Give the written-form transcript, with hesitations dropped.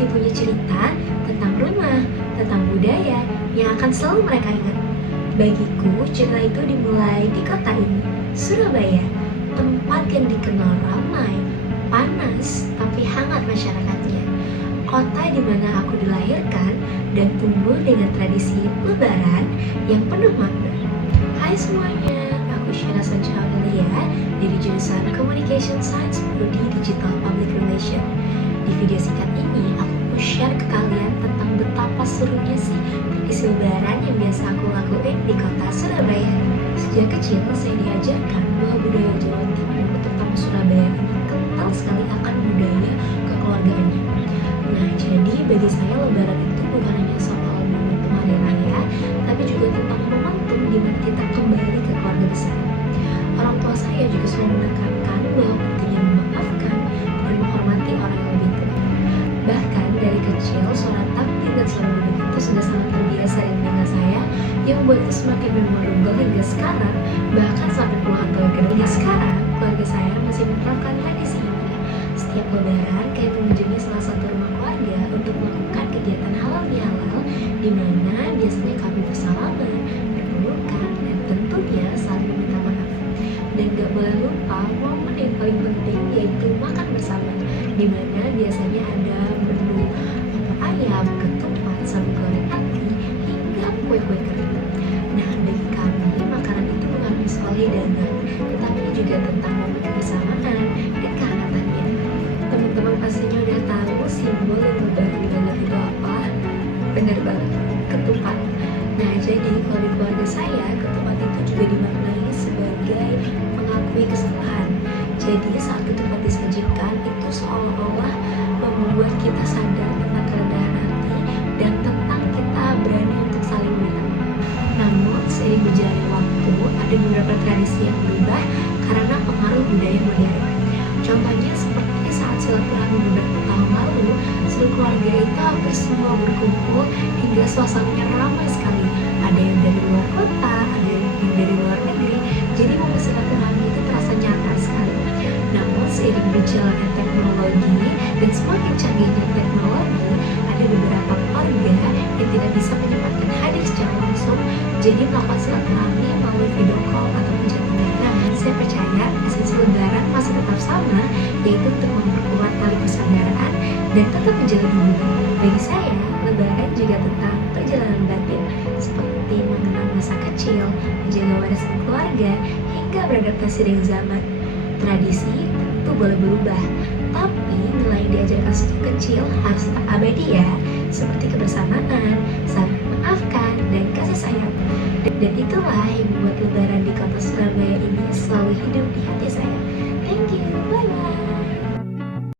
pasti punya cerita tentang rumah, tentang budaya yang akan selalu mereka ingat. Bagiku, cerita itu dimulai di kota ini, Surabaya, tempat yang dikenal ramai, panas, tapi hangat masyarakatnya. Kota di mana aku dilahirkan dan tumbuh dengan tradisi lebaran yang penuh makna. Hai semuanya, aku Syara Sanca Aurelia dari jurusan Communication Science Prodi Digital Public Relation. Di video singkat ini, aku mau share ke kalian tentang betapa serunya sih tradisi lebaran yang biasa aku lakuin di kota Surabaya. Sejak kecil, saya diajarkan bahwa budaya Jawa Timur, terutama Surabaya ini kental sekali akan budaya kekeluargaannya. Nah, jadi bagi saya lebaran itu bukan hanya soal momentum hari raya, tapi juga tentang momentum di mana kita kembali ke keluarga besar. Orang tua saya juga selalu menekankan bahwa pentingnya memaafkan dan menghormati orang yang lebih tua. Bahkan dari kecil, suara takbir dan suara beduk itu sudah sangat terbiasa di telinga saya, yang membuat itu semakin memorable hingga sekarang, bahkan sampai puluhan tahun kemudian. Sekarang, keluarga saya masih menerapkan tradisi ini. Setiap lebaran, kami mengunjungi salah satu rumah keluarga untuk melakukan kegiatan halal bihalal, di mana biasanya kami bersalaman, berpelukan, dan tentunya saling meminta maaf. Dan gak boleh lupa momen yang paling penting, yaitu makan bersama, di mana biasanya ada menu opor ayam, ketupat, sambal goreng ati, hingga kue-kue kering. Nah, bagi kami, makanan itu bukan soal hidangan, tetapi juga tentang momen kebersamaan dan kehangatannya. Teman-teman pastinya udah tahu simbol yang lebaran banget itu apa? Bener banget, ketupat. Nah, jadi kalau di keluarga saya, ketupat itu juga dimaknai sebagai mengakui kesalahan. Jadi saat ketupat disajikan, itu seolah-olah membuat kita sadar tentang kerendahan hati dan tentang kita berani untuk saling meminta maaf. Namun, seiring berjalannya waktu, ada beberapa tradisi yang berubah karena pengaruh budaya modern. Contohnya seperti saat silaturahmi beberapa tahun lalu, seluruh keluarga itu hampir semua berkumpul hingga suasananya ramai sekali. Ada yang dari luar kota, ada yang dari luar negeri. Jadi momen silaturahmi itu terasa nyata sekali. Namun seiring berjalannya teknologi dan semakin canggihnya teknologi, ada beberapa keluarga yang tidak bisa menyempatkan hadir secara langsung, jadi melakukan silaturahmi melalui video call atau chat. Namun saya percaya esensi lebaran masih tetap sama, yaitu untuk memperkuat tali persaudaraan dan tetap menjalin hubungan. Bagi saya, lebaran juga tentang perjalanan batin, seperti mengenang masa kecil, menjaga warisan keluarga, hingga beradaptasi dengan zaman. Tradisi tentu boleh berubah, tapi nilai yang diajarkan sejak kecil harus tetap abadi ya, seperti kebersamaan, saling memaafkan, dan kasih sayang. Dan itulah yang membuat lebaran di kota Surabaya ini selalu hidup di